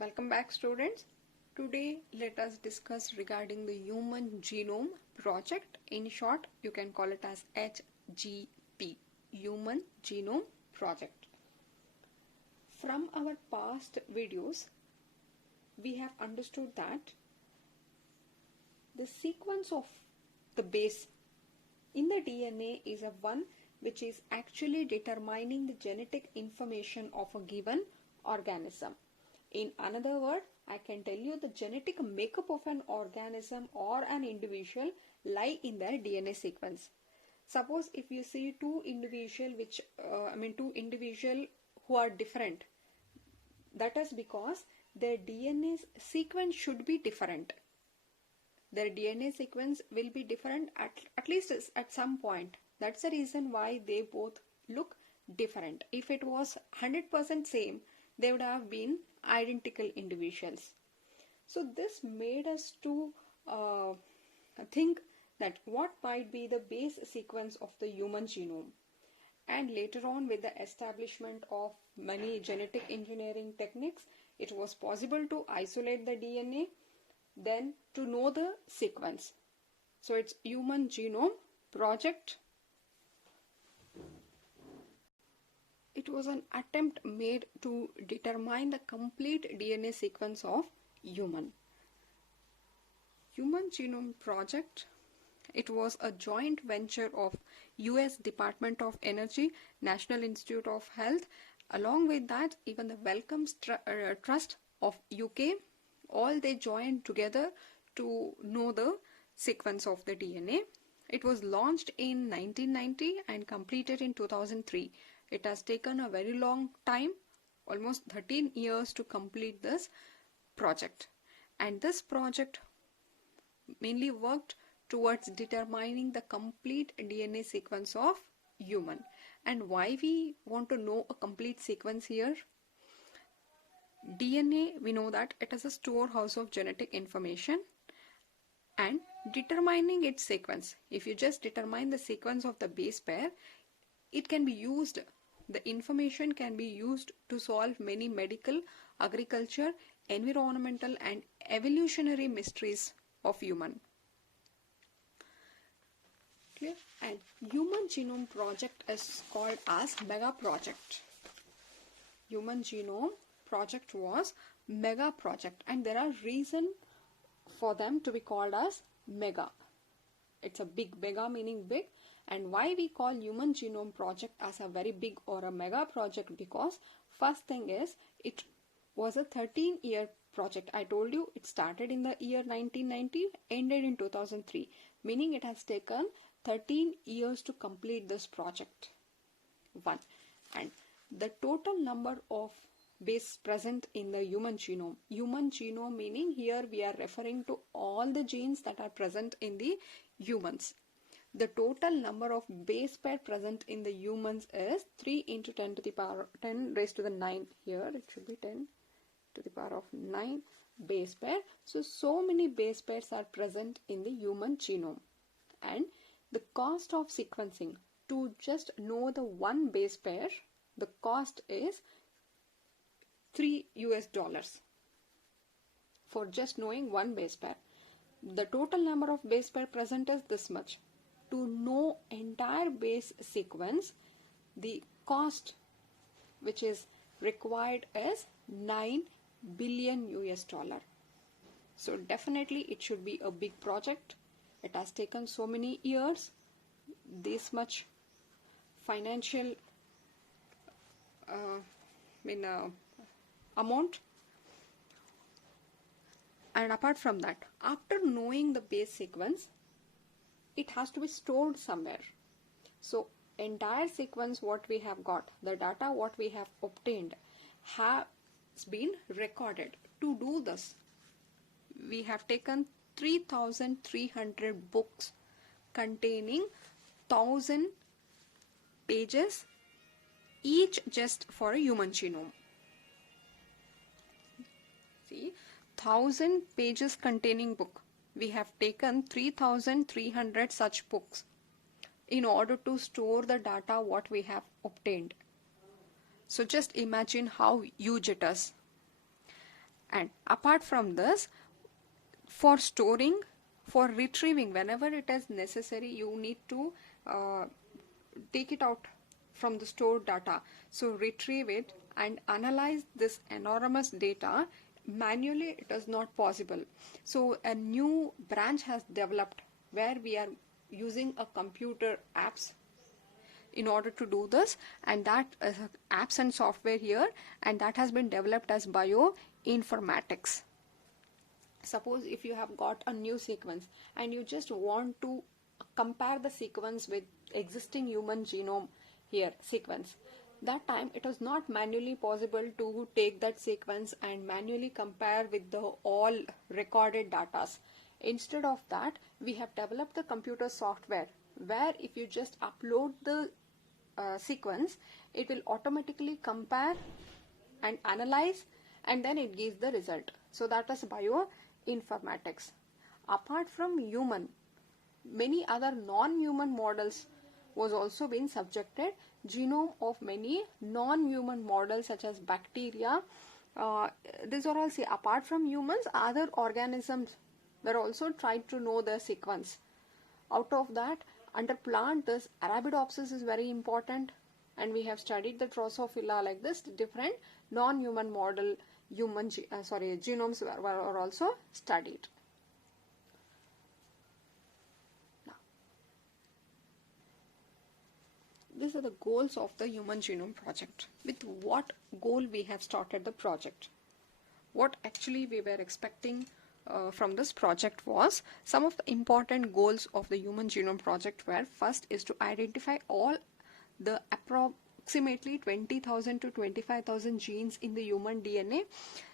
Welcome back, students. Today let us discuss regarding the Human Genome Project. In short, you can call it as HGP, Human Genome Project. From our past videos, we have understood that the sequence of the base in the DNA is a one which is actually determining the genetic information of a given organism. In another word, I can tell you the genetic makeup of an organism or an individual lie in their DNA sequence. Suppose if you see two individual who are different, that is because their DNA sequence should be different. Their DNA sequence will be different at least at some point. That's the reason why they both look different. If it was 100% same, they would have been identical individuals. So this made us to think that what might be the base sequence of the human genome. And later on, with the establishment of many genetic engineering techniques, it was possible to isolate the DNA, then to know the sequence. So it's Human Genome Project. It was an attempt made to determine the complete DNA sequence of human. Human Genome Project, it was a joint venture of US Department of Energy, National Institute of Health, along with that even the Wellcome Trust of UK, all they joined together to know the sequence of the DNA. It was launched in 1990 and completed in 2003. It has taken a very long time, almost 13 years to complete this project. And this project mainly worked towards determining the complete DNA sequence of human. And why we want to know a complete sequence here? DNA, we know that it is a storehouse of genetic information, and determining its sequence. If you just determine the sequence of the base pair, it can be used. The information can be used to solve many medical, agriculture, environmental and evolutionary mysteries of human. Clear? And Human Genome Project is called as Mega Project. Human Genome Project was Mega Project, and there are reasons for them to be called as Mega. It's a big, mega meaning big. And why we call Human Genome Project as a very big or a mega project? Because first thing is, it was a 13-year project. I told you it started in the year 1990, ended in 2003, meaning it has taken 13 years to complete this project. One. And the total number of base present in the human genome. Human genome meaning here we are referring to all the genes that are present in the humans. The total number of base pair present in the humans is 3 into 10 to the power 10 raised to the 9. Here it should be 10 to the power of 9 base pair. So many base pairs are present in the human genome. And the cost of sequencing to just know the one base pair, the cost is $3 for just knowing one base pair. The total number of base pair present is this much. To know entire base sequence, the cost which is required is $9 billion. So definitely it should be a big project. It has taken so many years, this much financial amount. And apart from that, after knowing the base sequence, it has to be stored somewhere. So entire sequence what we have got, the data what we have obtained has been recorded. To do this, we have taken 3,300 books containing 1,000 pages each just for a human genome. See, 1,000 pages containing book. We have taken 3,300 such books in order to store the data what we have obtained. So just imagine how huge it is. And apart from this, for storing, for retrieving, whenever it is necessary, you need to take it out from the stored data. So retrieve it and analyze this enormous data manually, it is not possible. So a new branch has developed where we are using a computer apps in order to do this, and that apps and software here, and that has been developed as bioinformatics. Suppose if you have got a new sequence and you just want to compare the sequence with existing human genome here sequence, that time it is not manually possible to take that sequence and manually compare with the all recorded datas. Instead of that, we have developed the computer software where if you just upload the sequence, it will automatically compare and analyze, and then it gives the result. So that is bioinformatics. Apart from human, many other non-human models was also being subjected. Genome of many non-human models such as bacteria, these are all, see, apart from humans, other organisms were also tried to know the sequence. Out of that, under plant, this Arabidopsis is very important, and we have studied the Drosophila like this. Different non-human model genomes were also studied. Now, these are the goals of the Human Genome Project. With what goal we have started the project? What actually we were expecting from this project was, some of the important goals of the Human Genome Project were, first is to identify all the approximately 20,000 to 25,000 genes in the human DNA.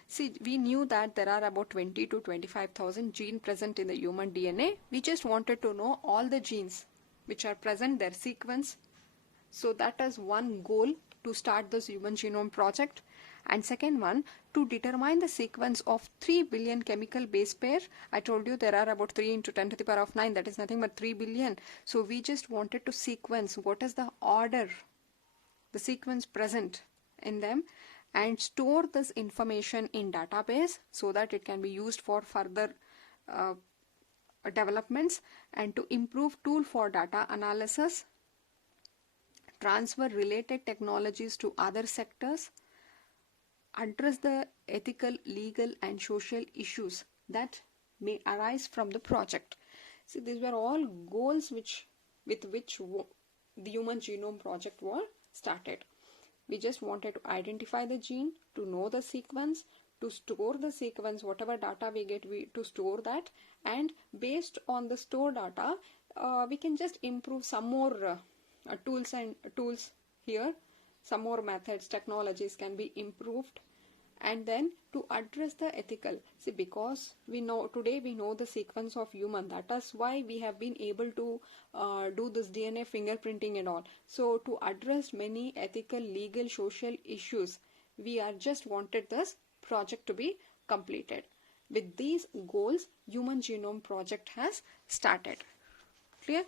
See, we knew that there are about 20 to 25,000 genes present in the human DNA. We just wanted to know all the genes which are present, their sequence. So that is one goal to start this Human Genome Project. And second one, to determine the sequence of 3 billion chemical base pair. I told you there are about 3 into 10 to the power of 9, that is nothing but 3 billion. So we just wanted to sequence what is the order, the sequence present in them, and store this information in database so that it can be used for further developments, and to improve tool for data analysis, transfer related technologies to other sectors, address the ethical, legal and social issues that may arise from the project. See, these were all goals with which the Human Genome Project was started. We just wanted to identify the gene, to know the sequence, to store the sequence, whatever data we get, to store that, and based on the stored data, we can just improve some more tools here. Some more methods, technologies can be improved, and then to address the ethical. See, because today we know the sequence of human, that is why we have been able to do this DNA fingerprinting and all. So to address many ethical, legal, social issues, we are just wanted this project to be completed. With these goals, Human Genome Project has started. Clear?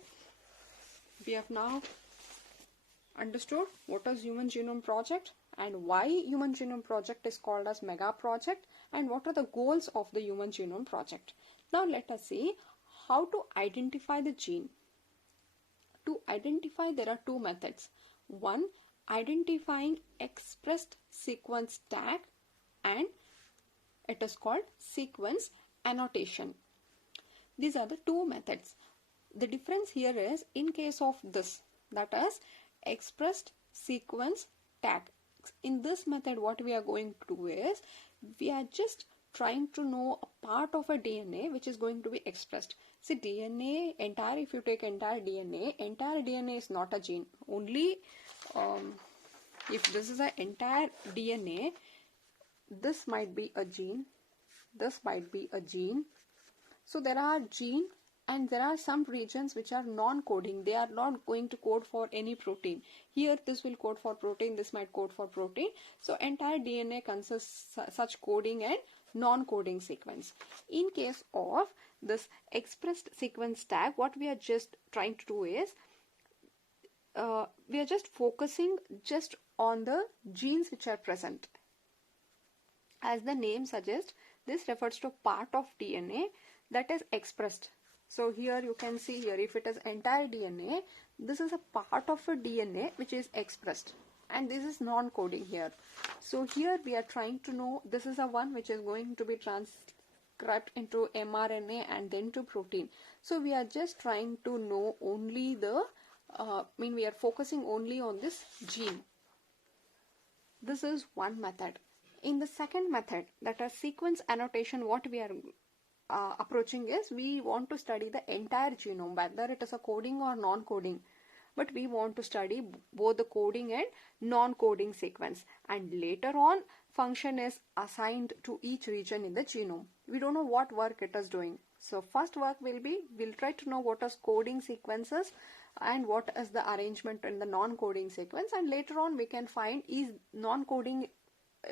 We have now understood what is Human Genome Project and why Human Genome Project is called as mega project, and what are the goals of the Human Genome Project. Now let us see how to identify the gene. To identify, there are two methods. One, identifying expressed sequence tag, and it is called sequence annotation. These are the two methods. The difference here is, in case of this, that is expressed sequence tag, in this method what we are going to do is, we are just trying to know a part of a DNA which is going to be expressed. See, DNA entire, if you take entire DNA is not a gene. Only if this is an entire DNA, this might be a gene, this might be a gene. So there are gene, and there are some regions which are non-coding. They are not going to code for any protein. Here this will code for protein, this might code for protein. So entire DNA consists such coding and non-coding sequence. In case of this expressed sequence tag, what we are just trying to do is, we are just focusing just on the genes which are present. As the name suggests, this refers to part of DNA that is expressed. So here you can see here, if it is entire DNA, this is a part of a DNA which is expressed, and this is non-coding here. So here we are trying to know, this is a one which is going to be transcribed into mRNA and then to protein. So we are just trying to know only the, we are focusing only on this gene. This is one method. In the second method, that is sequence annotation, what we are approaching is, we want to study the entire genome, whether it is a coding or non-coding, but we want to study both the coding and non-coding sequence, and later on function is assigned to each region in the genome. We don't know what work it is doing. So first work will be, we'll try to know what is coding sequences and what is the arrangement in the non-coding sequence, and later on we can find is non-coding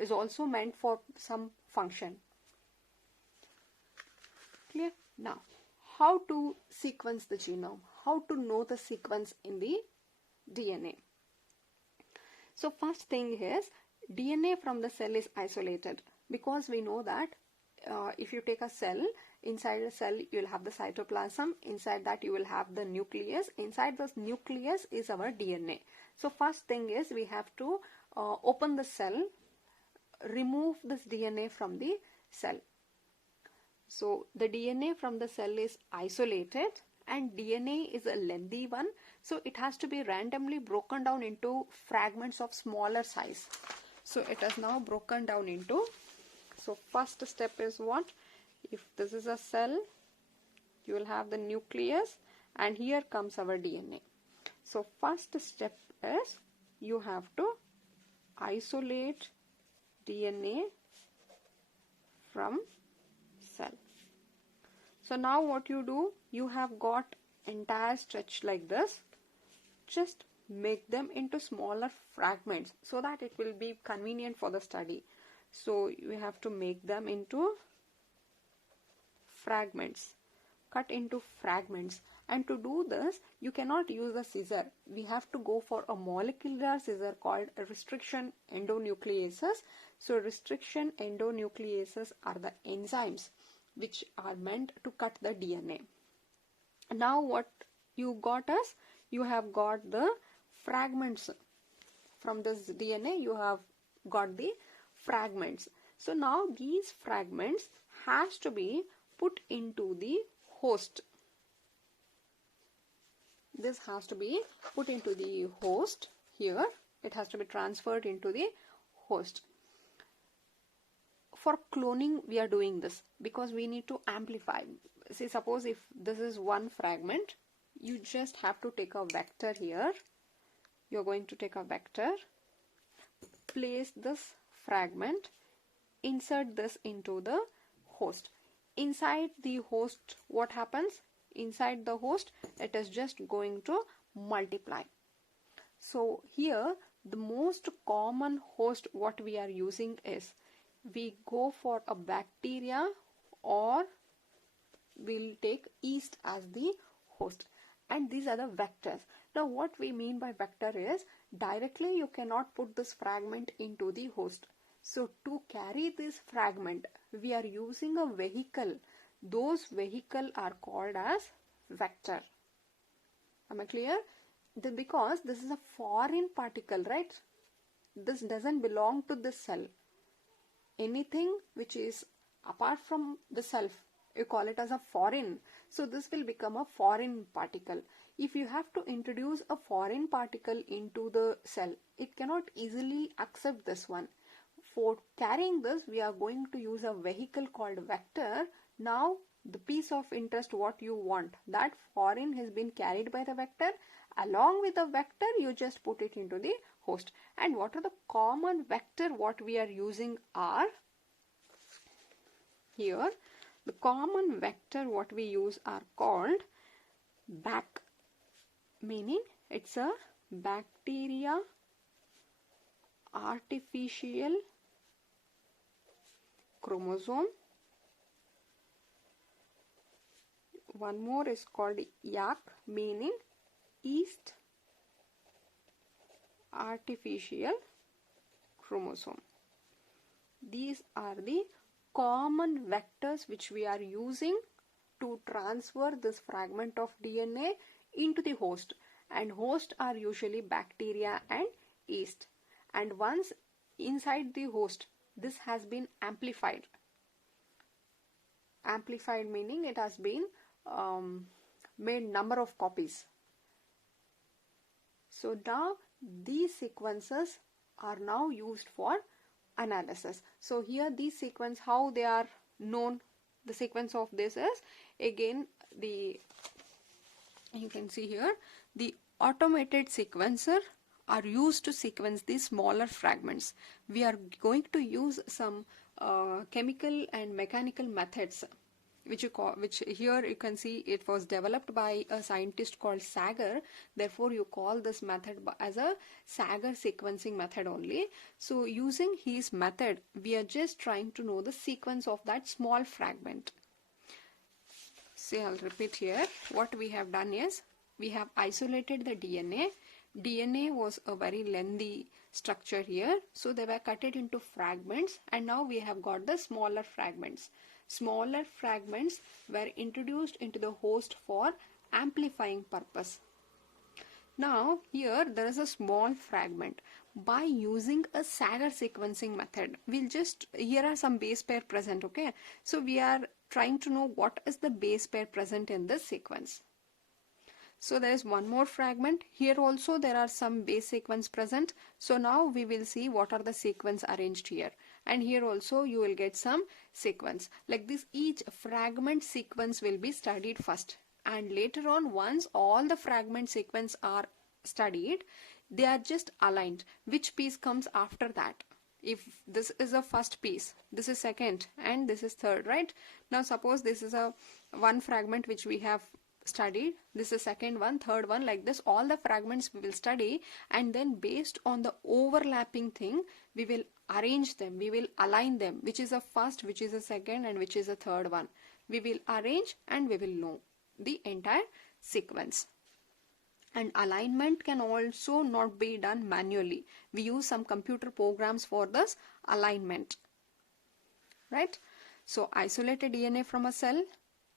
is also meant for some function. Clear? Now, how to sequence the genome? How to know the sequence in the DNA? So first thing is, DNA from the cell is isolated, because we know that if you take a cell, inside the cell you will have the cytoplasm, inside that you will have the nucleus, inside this nucleus is our DNA. So first thing is, we have to open the cell, remove this DNA from the cell. So the DNA from the cell is isolated, and DNA is a lengthy one, so it has to be randomly broken down into fragments of smaller size. So it is now broken down into, so first step is what? If this is a cell, you will have the nucleus, and here comes our DNA. So first step is, you have to isolate DNA from cell. So now what you do, you have got entire stretch like this, just make them into smaller fragments so that it will be convenient for the study. So you have to make them into fragments, cut into fragments, and to do this you cannot use a scissor. We have to go for a molecular scissor called restriction endonucleases. So restriction endonucleases are the enzymes which are meant to cut the DNA. Now what you got is, you have got the fragments from this DNA, you have got the fragments. So now these fragments has to be put into the host. This has to be put into the host here. It has to be transferred into the host. For cloning we are doing this because we need to amplify. See, suppose if this is one fragment, you just have to take a vector here. You're going to take a vector, place this fragment, insert this into the host. Inside the host, what happens? Inside the host, it is just going to multiply. So here, the most common host what we are using is, we go for a bacteria, or we'll take yeast as the host, and these are the vectors. Now what we mean by vector is, directly you cannot put this fragment into the host. So to carry this fragment, we are using a vehicle. Those vehicles are called as vector. Am I clear? Because this is a foreign particle, right? This doesn't belong to the cell. Anything which is apart from the self, you call it as a foreign. So this will become a foreign particle. If you have to introduce a foreign particle into the cell, it cannot easily accept this one. For carrying this, we are going to use a vehicle called vector. Now the piece of interest what you want, that foreign has been carried by the vector. Along with the vector, you just put it into the host. And what are the common vector what we are using are here. The common vector what we use are called BAC, meaning it's a bacteria artificial chromosome. One more is called YAC, meaning yeast artificial chromosome. These are the common vectors which we are using to transfer this fragment of DNA into the host, and host are usually bacteria and yeast. And once inside the host, this has been amplified. Amplified meaning it has been made number of copies. So now these sequences are now used for analysis. So here these sequence, how they are known, the sequence of this is, again you can see here, the automated sequencer are used to sequence these smaller fragments. We are going to use some chemical and mechanical methods which here you can see it was developed by a scientist called Sager. Therefore you call this method as a Sager sequencing method only. So using his method, we are just trying to know the sequence of that small fragment. See, I'll repeat here. What we have done is, we have isolated the DNA. DNA was a very lengthy structure here, so they were cut it into fragments, and now we have got the smaller fragments. Smaller fragments were introduced into the host for amplifying purpose. Now here there is a small fragment. By using a Sager sequencing method, we'll just, here are some base pair present, okay? So we are trying to know what is the base pair present in this sequence. So there is one more fragment. Here also there are some base sequence present. So now we will see what are the sequence arranged here. And here also you will get some sequence. Like this, each fragment sequence will be studied first. And later on, once all the fragment sequence are studied, they are just aligned. Which piece comes after that? If this is a first piece, this is second, and this is third, right? Now suppose this is a one fragment which we have studied, this is second one, third one, like this all the fragments we will study, and then based on the overlapping thing we will arrange them, we will align them, which is a first, which is a second, and which is a third one. We will arrange and we will know the entire sequence. And alignment can also not be done manually. We use some computer programs for this alignment, right? So isolate a DNA from a cell,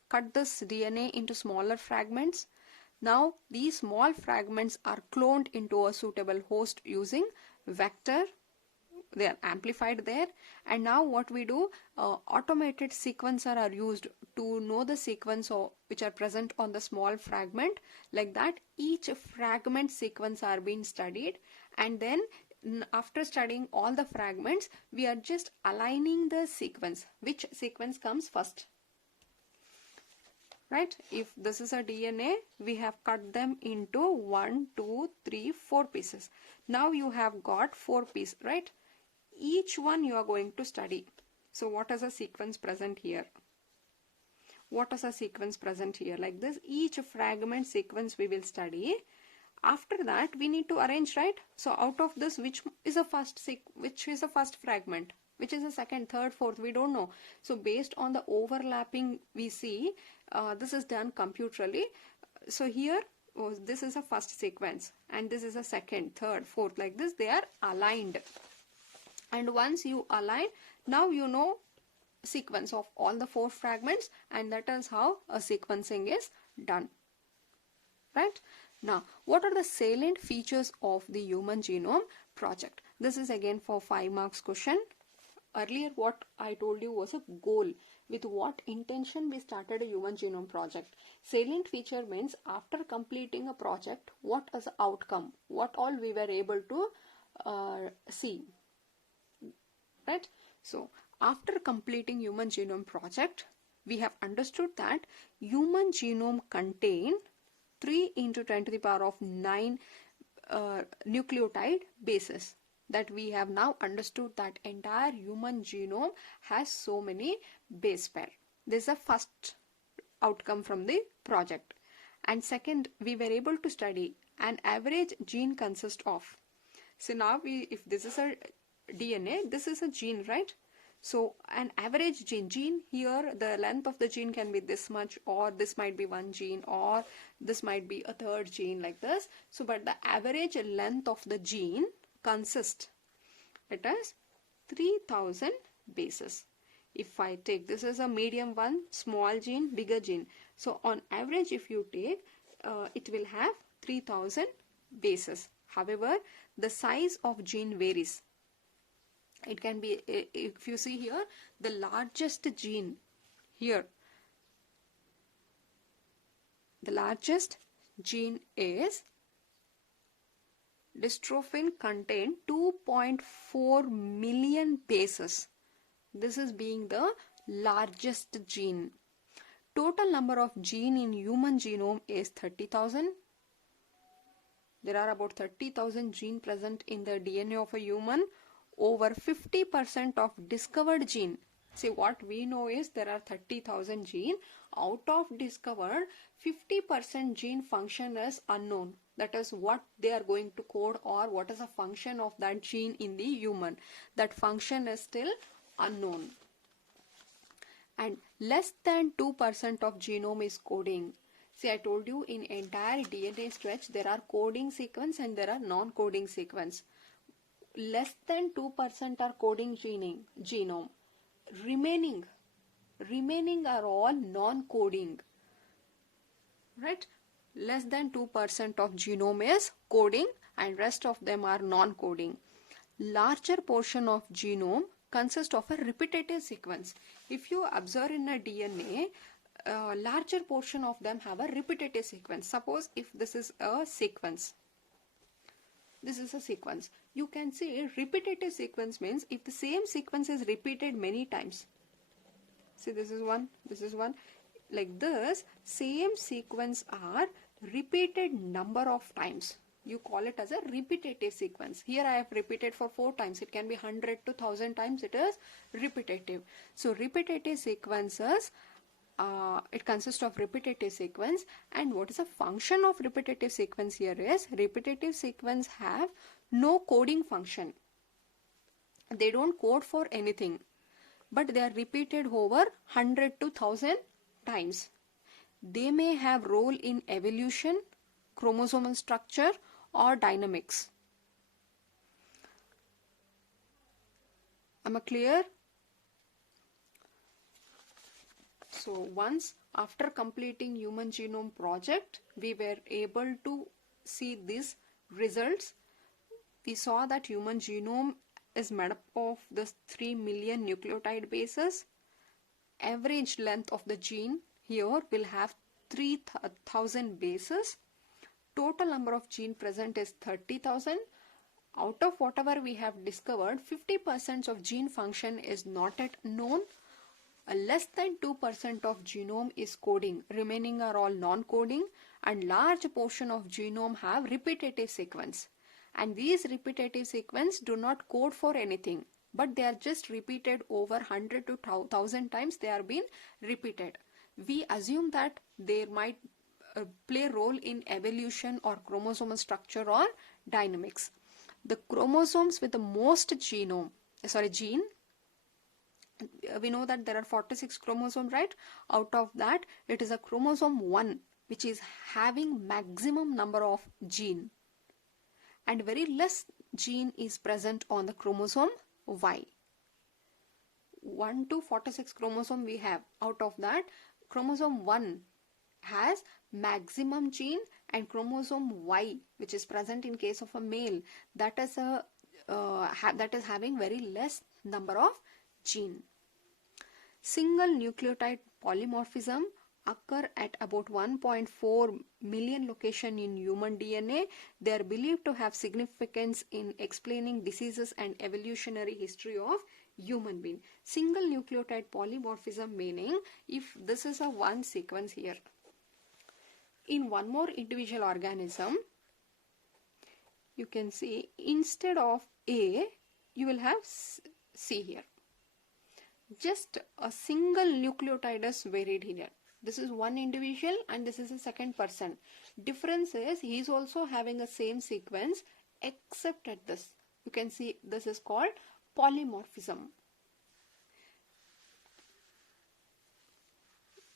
cut this DNA into smaller fragments. Now these small fragments are cloned into a suitable host using vector. They are amplified there, and now what we do, automated sequencer are used to know the sequence which are present on the small fragment. Like that, each fragment sequence are being studied, and then after studying all the fragments, we are just aligning the sequence, which sequence comes first, right? If this is a DNA, we have cut them into 1, 2, 3, 4 pieces. Now you have got 4 pieces, right? Each one you are going to study. So what is a sequence present here? What is a sequence present here? Like this, each fragment sequence we will study. After that, we need to arrange, right? So out of this, which is a first fragment? Which is a second, third, fourth? We don't know. So based on the overlapping we see, this is done computerally. So here, this is a first sequence, and this is a second, third, fourth. Like this, they are aligned. And once you align, now you know sequence of all the 4 fragments, and that is how a sequencing is done, right? Now, what are the salient features of the Human Genome Project? This is again for 5 marks question. Earlier what I told you was a goal. With what intention we started a Human Genome Project. Salient feature means after completing a project, what is the outcome? What all we were able to see. Right? So after completing Human Genome Project, we have understood that human genome contain 3 into 10 to the power of 9 nucleotide bases. That we have now understood that entire human genome has so many base pair. This is the first outcome from the project. And second, we were able to study an average gene consists of. So now if this is a DNA, this is a gene, right? So an average gene here, the length of the gene can be this much, or this might be one gene, or this might be a third gene, like this. So but the average length of the gene consists, it is 3000 bases. If I take, this is a medium one, small gene, bigger gene. So on average, if you take, it will have 3000 bases. However, the size of gene varies. It can be, if you see here, the largest gene here, the largest gene is dystrophin contain 2.4 million bases. This is being the largest gene. Total number of gene in human genome is 30,000. There are about 30,000 gene present in the DNA of a human. Over 50% of discovered gene. See, what we know is there are 30,000 gene. Out of discovered, 50% gene function is unknown. That is what they are going to code, or what is the function of that gene in the human. That function is still unknown. And less than 2% of genome is coding. See, I told you in entire DNA stretch there are coding sequence and there are non-coding sequence. Less than 2% are coding genome. Remaining are all non-coding. Right? Less than 2% of genome is coding and rest of them are non-coding. Larger portion of genome consists of a repetitive sequence. If you observe in a DNA, larger portion of them have a repetitive sequence. Suppose if this is a sequence. This is a sequence. You can say repetitive sequence means if the same sequence is repeated many times. See, this is one, this is one. Like this, same sequence are repeated number of times. You call it as a repetitive sequence. Here I have repeated for 4 times. It can be 100 to 1000 times. It is repetitive. So repetitive sequences, it consists of repetitive sequence. And what is the function of repetitive sequence here is, repetitive sequence have no coding function. They don't code for anything, but they are repeated over 100 to 1000 times. They may have role in evolution, chromosomal structure, or dynamics. Am I clear? So once after completing Human Genome Project, we were able to see these results. We saw that human genome is made up of the 3 million nucleotide bases. Average length of the gene here will have 3000 bases. Total number of gene present is 30,000. Out of whatever we have discovered, 50% of gene function is not yet known. Less than 2% of genome is coding. Remaining are all non-coding, and large portion of genome have repetitive sequence. And these repetitive sequence do not code for anything, but they are just repeated over 100 to 1000 times. They are being repeated. We assume that they might play a role in evolution or chromosomal structure or dynamics. The chromosomes with the most gene, we know that there are 46 chromosomes, right? Out of that, it is a chromosome 1 which is having maximum number of gene, and very less gene is present on the chromosome Y. 1 to 46 chromosome we have. Out of that, chromosome 1 has maximum gene, and chromosome Y, which is present in case of a male, that is having very less number of gene. Single nucleotide polymorphism occur at about 1.4 million location in human DNA. They are believed to have significance in explaining diseases and evolutionary history of human being. Single nucleotide polymorphism meaning if this is a one sequence here, in one more individual organism, you can see instead of A, you will have C here. Just a single nucleotide is varied here. This is one individual and this is a second person. Difference is he is also having a same sequence except at this. You can see this is called polymorphism.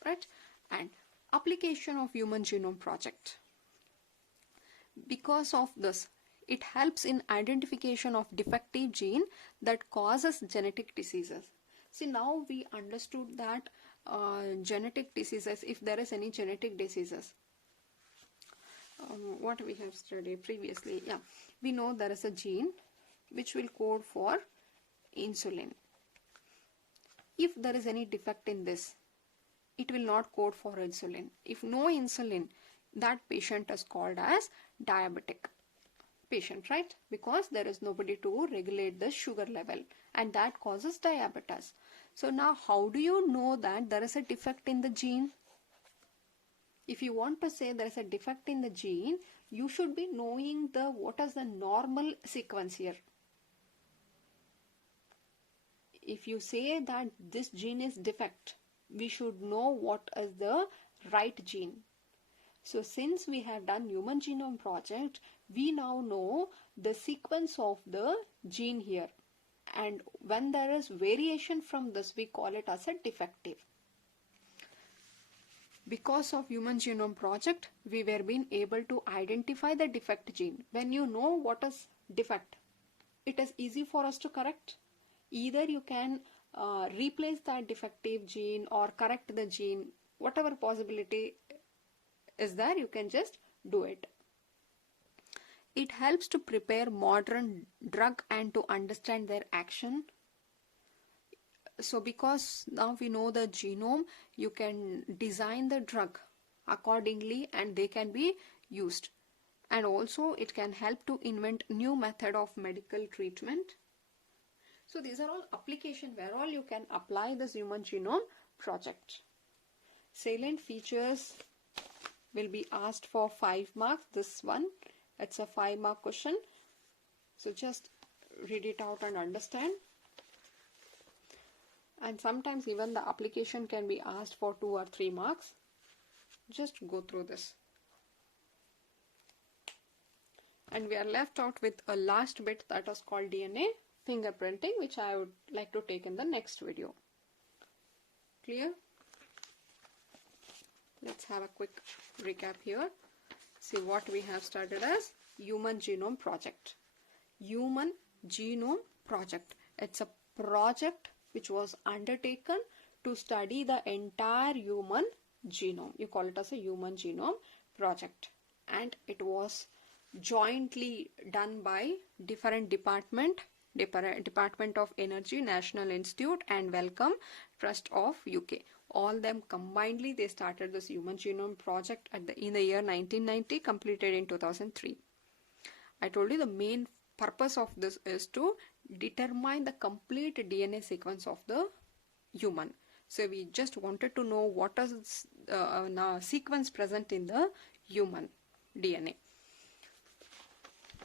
Right? And application of Human Genome Project. Because of this, it helps in identification of defective gene that causes genetic diseases. See, now we understood that genetic diseases, if there is any genetic diseases, what we have studied previously, yeah, we know there is a gene which will code for insulin. If there is any defect in this, it will not code for insulin. If no insulin, that patient is called as diabetic patient, right? Because there is nobody to regulate the sugar level, and that causes diabetes. So now how do you know that there is a defect in the gene? If you want to say there is a defect in the gene, you should be knowing what is the normal sequence here. If you say that this gene is defect, we should know what is the right gene. So since we have done Human Genome Project, we now know the sequence of the gene here. And when there is variation from this, we call it as a defective. Because of Human Genome Project, we were being able to identify the defect gene. When you know what is defect, it is easy for us to correct. Either you can replace that defective gene or correct the gene, whatever possibility is there, you can just do it. It helps to prepare modern drug and to understand their action. So because now we know the genome, you can design the drug accordingly and they can be used. And also it can help to invent new method of medical treatment. So these are all applications where all you can apply this Human Genome Project. Salient features will be asked for 5 marks. This one, it's a 5-mark question. So just read it out and understand. And sometimes even the application can be asked for 2 or 3 marks. Just go through this. And we are left out with a last bit that is called DNA fingerprinting, which I would like to take in the next video. Clear? Let's have a quick recap here. See what we have started as Human Genome Project. Human Genome Project. It's a project which was undertaken to study the entire human genome. You call it as a Human Genome Project. And it was jointly done by different Department of Energy, National Institute and Wellcome Trust of UK. All them combinedly, they started this Human Genome Project in the year 1990, completed in 2003. I told you the main purpose of this is to determine the complete DNA sequence of the human. So we just wanted to know what is sequence present in the human DNA.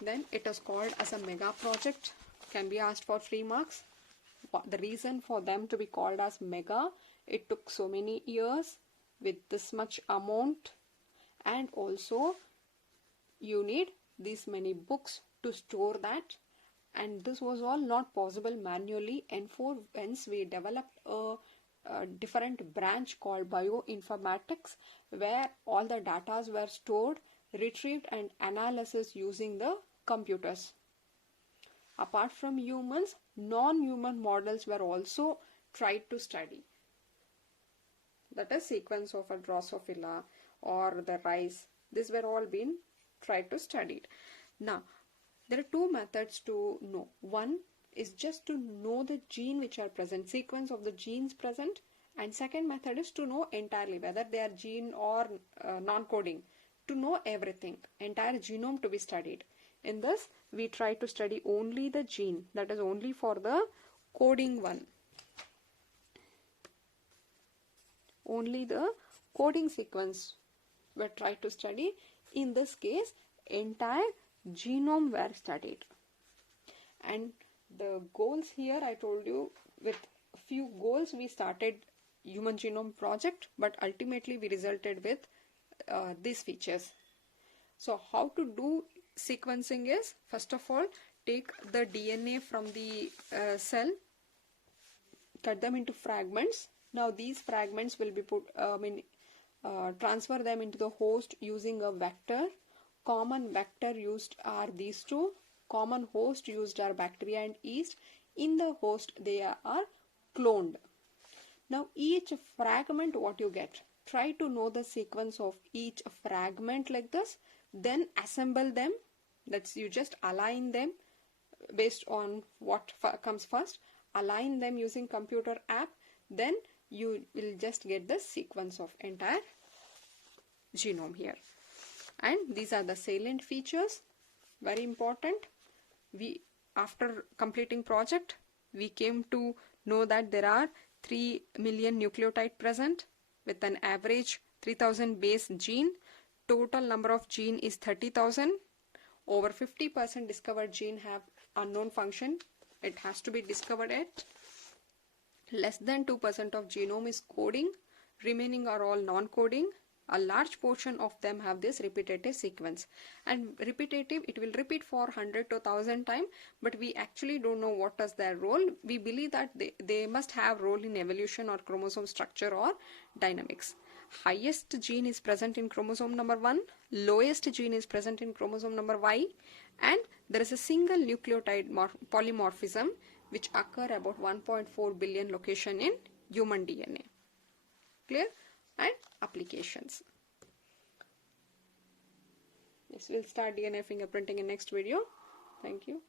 Then it is called as a mega project, can be asked for 3 marks. The reason for them to be called as mega, it took so many years with this much amount, and also you need these many books to store that, and this was all not possible manually. And hence we developed a different branch called bioinformatics, where all the data were stored, retrieved and analysis using the computers. Apart from humans, non-human models were also tried to study. That is sequence of a Drosophila or the rice. These were all been tried to study. Now, there are 2 methods to know. One is just to know the gene which are present, sequence of the genes present. And second method is to know entirely, whether they are gene or non-coding, to know everything, entire genome to be studied. In this, we try to study only the gene, that is only for the coding one. Only the coding sequence were tried to study. In this case, entire genome were studied. And the goals here, I told you, with few goals we started Human Genome Project, but ultimately we resulted with these features. So how to do sequencing is, first of all, take the DNA from the cell, cut them into fragments. Now these fragments will be transfer them into the host using a vector. Common vector used are these 2. Common host used are bacteria and yeast. In the host, they are cloned. Now each fragment, what you get, try to know the sequence of each fragment like this, then assemble them. That's, you just align them based on what comes first, align them using computer app, then you will just get the sequence of entire genome here. And these are the salient features, very important. We, after completing project, we came to know that there are 3 million nucleotide present with an average 3000 base gene. Total number of gene is 30,000. Over 50% discovered gene have unknown function. It has to be discovered at. Less than 2% of genome is coding. Remaining are all non-coding. A large portion of them have this repetitive sequence. And repetitive, it will repeat for 100 to 1000 times, but we actually don't know what is their role. We believe that they must have role in evolution or chromosome structure or dynamics. Highest gene is present in chromosome number 1, lowest gene is present in chromosome number Y, and there is a single nucleotide polymorphism which occur about 1.4 billion location in human DNA. Clear? And applications. Yes, we'll start DNA fingerprinting in next video. Thank you.